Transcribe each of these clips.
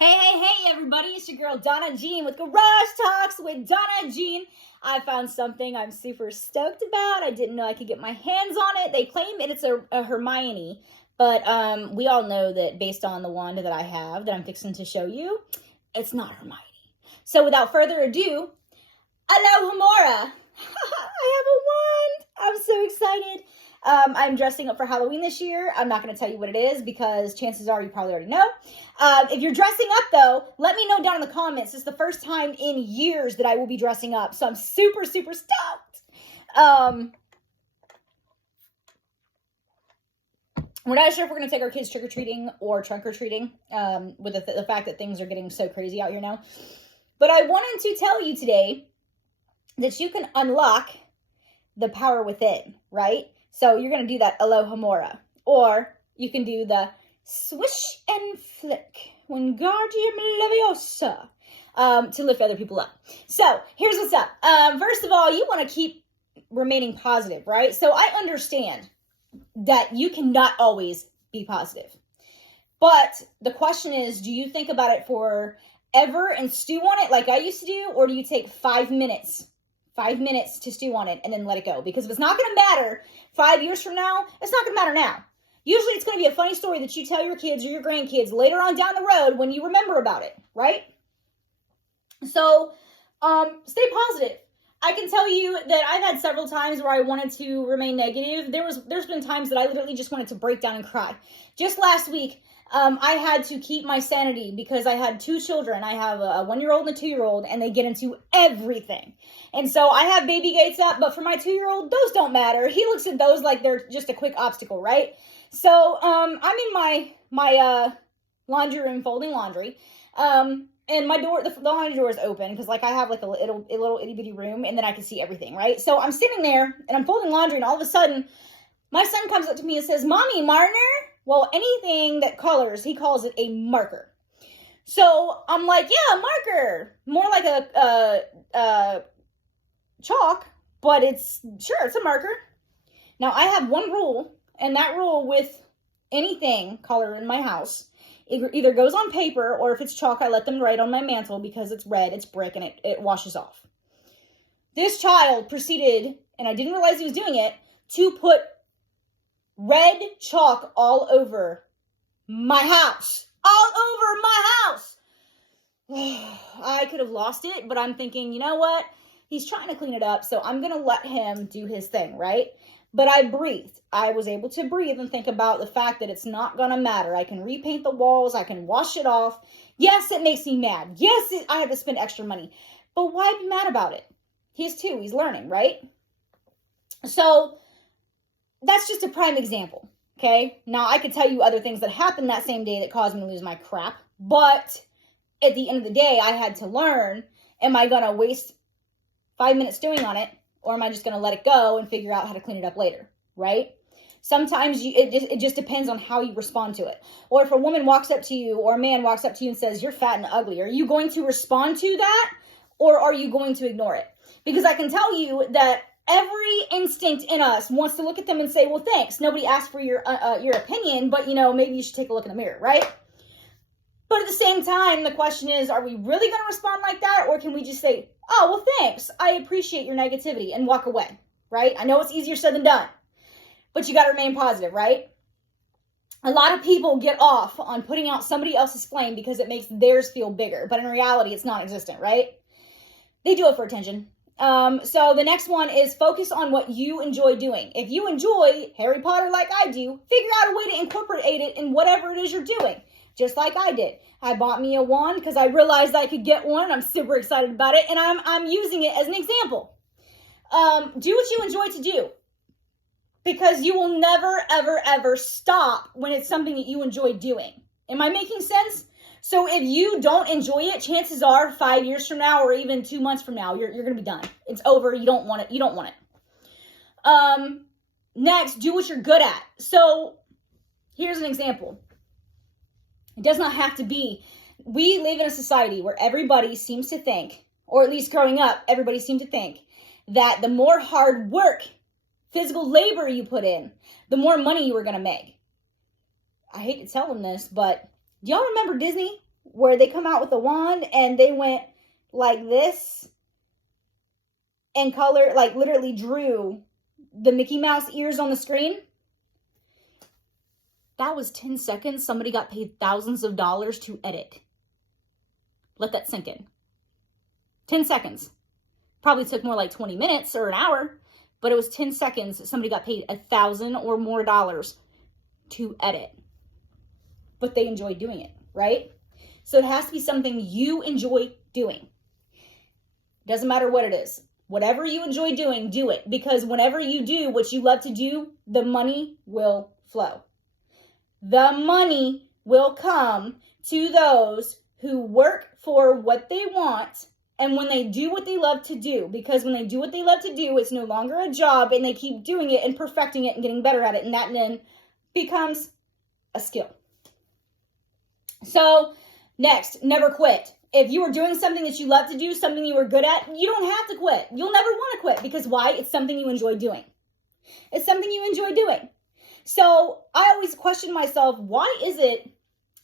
Hey, everybody, it's your girl Donna Jean with Garage Talks with Donna Jean. I found something I'm super stoked about. I didn't know I could get my hands on it. They claim it's a Hermione, but we all know that based on the wand that I have that I'm fixing to show you, it's not Hermione. So without further ado, Aloe Hamorrah. I have a wand. I'm so excited. I'm dressing up for Halloween this year. I'm not going to tell you what it is because chances are you probably already know. If you're dressing up, though, let me know down in the comments. It's the first time in years that I will be dressing up, so I'm super, super stoked. We're not sure if we're going to take our kids trick-or-treating or trunk-or-treating with the fact that things are getting so crazy out here now. But I wanted to tell you today that you can unlock the power within, right? So you're going to do that Aloe Hamorrah. Or you can do the swish and flick, Wingardium Leviosa, to lift other people up. So here's what's up. First of all, you want to keep remaining positive, right? So I understand that you cannot always be positive. But the question is, do you think about it forever and stew on it like I used to do? Or do you take 5 minutes? 5 minutes to stew on it and then let it go. Because if it's not going to matter 5 years from now, it's not going to matter now. Usually it's going to be a funny story that you tell your kids or your grandkids later on down the road when you remember about it, right? So, stay positive. I can tell you that I've had several times where I wanted to remain negative. There's been times that I literally just wanted to break down and cry. Just last week, I had to keep my sanity because I had 2 children. I have a 1-year-old and a 2-year-old, and they get into everything. And so I have baby gates up, but for my 2-year-old, those don't matter. He looks at those like they're just a quick obstacle, right? So I'm in my laundry room folding laundry. And my door, the laundry door is open because like I have like a little itty bitty room, and then I can see everything, right? So I'm sitting there and I'm folding laundry, and all of a sudden my son comes up to me and says, "Mommy, marker?" Well, anything that colors, he calls it a marker. So I'm like, yeah, a marker. More like a chalk, but it's a marker. Now I have one rule, and that rule with anything color in my house, it either goes on paper, or if it's chalk, I let them write on my mantle because it's red, it's brick, and it washes off. This child proceeded, and I didn't realize he was doing it, to put red chalk all over my house. All over my house. I could have lost it, but I'm thinking, you know what? He's trying to clean it up, so I'm going to let him do his thing, right? But I breathed. I was able to breathe and think about the fact that it's not going to matter. I can repaint the walls. I can wash it off. Yes, it makes me mad. Yes, I have to spend extra money. But why be mad about it? He's 2. He's learning, right? So that's just a prime example, okay? Now, I could tell you other things that happened that same day that caused me to lose my crap. But at the end of the day, I had to learn, am I going to waste 5 minutes stewing on it? Or am I just going to let it go and figure out how to clean it up later, right? Sometimes it just depends on how you respond to it. Or if a woman walks up to you or a man walks up to you and says, "You're fat and ugly," are you going to respond to that? Or are you going to ignore it? Because I can tell you that every instinct in us wants to look at them and say, "Well, thanks. Nobody asked for your opinion, but, maybe you should take a look in the mirror," right? But at the same time, the question is, are we really going to respond like that? Or can we just say, "Oh, well, thanks. I appreciate your negativity," and walk away, right? I know it's easier said than done, but you got to remain positive, right? A lot of people get off on putting out somebody else's flame because it makes theirs feel bigger. But in reality, it's non-existent, right? They do it for attention. So the next one is focus on what you enjoy doing. If you enjoy Harry Potter like I do, figure out a way to incorporate it in whatever it is you're doing. Just like I did. I bought me a wand because I realized I could get one. I'm super excited about it, and I'm using it as an example. Do what you enjoy to do, because you will never, ever, ever stop when it's something that you enjoy doing. Am I making sense? So if you don't enjoy it, chances are 5 years from now or even 2 months from now, you're going to be done. It's over. You don't want it. You don't want it. Next, do what you're good at. So here's an example. It does not have to be. We live in a society where everybody seems to think, or at least growing up, everybody seemed to think that the more hard work, physical labor you put in, the more money you were going to make. I hate to tell them this, but do y'all remember Disney? where they come out with a wand and they went like this and color, like literally drew the Mickey Mouse ears on the screen. That was 10 seconds. Somebody got paid thousands of dollars to edit. Let that sink in. 10 seconds. Probably took more like 20 minutes or an hour, but it was 10 seconds. Somebody got paid $1,000 or more to edit. But they enjoy doing it, right? So it has to be something you enjoy doing. Doesn't matter what it is. Whatever you enjoy doing, do it. Because whenever you do what you love to do, the money will flow. The money will come to those who work for what they want and when they do what they love to do. Because when they do what they love to do, it's no longer a job and they keep doing it and perfecting it and getting better at it. And that then becomes a skill. So next, never quit. If you are doing something that you love to do, something you are good at, you don't have to quit. You'll never want to quit because why? It's something you enjoy doing. It's something you enjoy doing. So I always question myself, why is it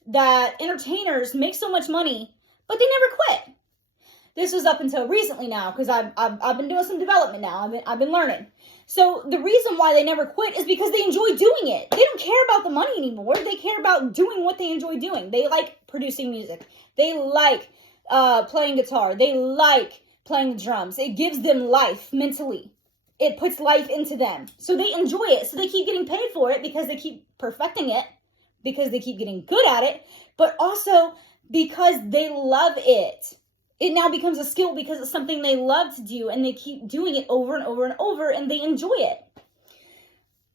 that entertainers make so much money, but they never quit? This was up until recently now because I've been doing some development now. I've been learning. So the reason why they never quit is because they enjoy doing it. They don't care about the money anymore. They care about doing what they enjoy doing. They like producing music. They like playing guitar. They like playing the drums. It gives them life mentally. It puts life into them. So they enjoy it. So they keep getting paid for it because they keep perfecting it, because they keep getting good at it, but also because they love it. It now becomes a skill because it's something they love to do and they keep doing it over and over and over and they enjoy it.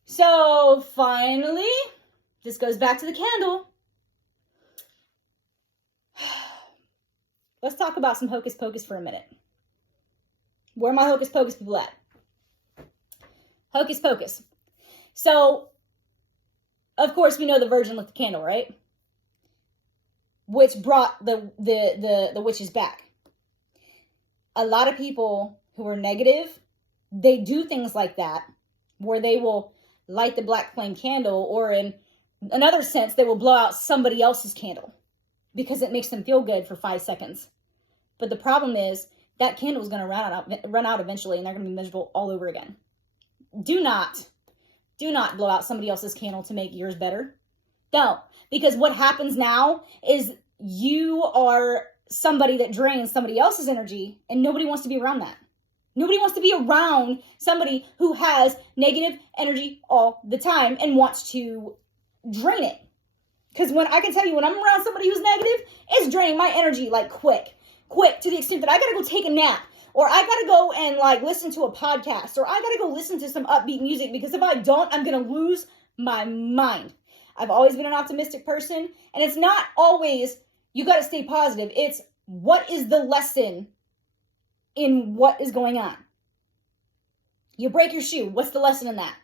So finally, this goes back to the candle. Let's talk about some hocus pocus for a minute. Where are my hocus pocus people at? Hocus pocus. So, of course, we know the virgin lit the candle, right? Which brought the witches back. A lot of people who are negative, they do things like that, where they will light the black flame candle, or in another sense, they will blow out somebody else's candle because it makes them feel good for 5 seconds. But the problem is that candle is going to run out eventually, and they're going to be miserable all over again. Do not blow out somebody else's candle to make yours better. Don't. Because what happens now is you are somebody that drains somebody else's energy, and nobody wants to be around that. Nobody wants to be around somebody who has negative energy all the time and wants to drain it. Because when I can tell you, when I'm around somebody who's negative, it's draining my energy like quick, to the extent that I got to go take a nap. Or I got to go and like listen to a podcast. Or I got to go listen to some upbeat music. Because if I don't, I'm going to lose my mind. I've always been an optimistic person. And it's not always, you got to stay positive. It's what is the lesson in what is going on? You break your shoe. What's the lesson in that?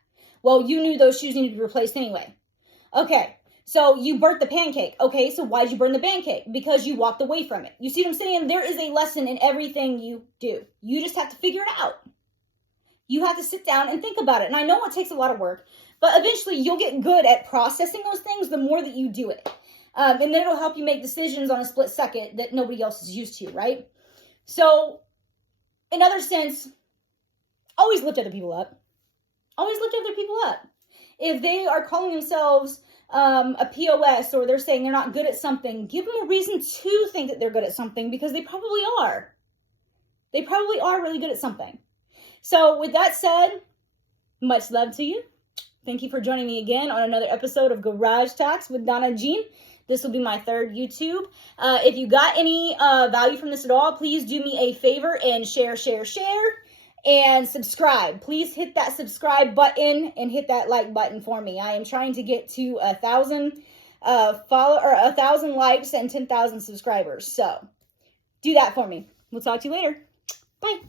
Well, you knew those shoes needed to be replaced anyway. Okay. So you burnt the pancake. Okay, so why'd you burn the pancake? Because you walked away from it. You see what I'm saying? There is a lesson in everything you do. You just have to figure it out. You have to sit down and think about it. And I know it takes a lot of work, but eventually you'll get good at processing those things the more that you do it. And then it'll help you make decisions on a split second that nobody else is used to, right? So, in other sense, always lift other people up. Always lift other people up. If they are calling themselves a POS, or they're saying they're not good at something, give them a reason to think that they're good at something, because they probably are. They probably are really good at something. So with that said, much love to you. Thank you for joining me again on another episode of Garage Talks with Donna Jean. This will be my third YouTube. If you got any value from this at all, please do me a favor and share. And subscribe. Please hit that subscribe button and hit that like button for me. I am trying to get to 1,000 1,000 likes and 10,000 subscribers. So do that for me. We'll talk to you later. Bye.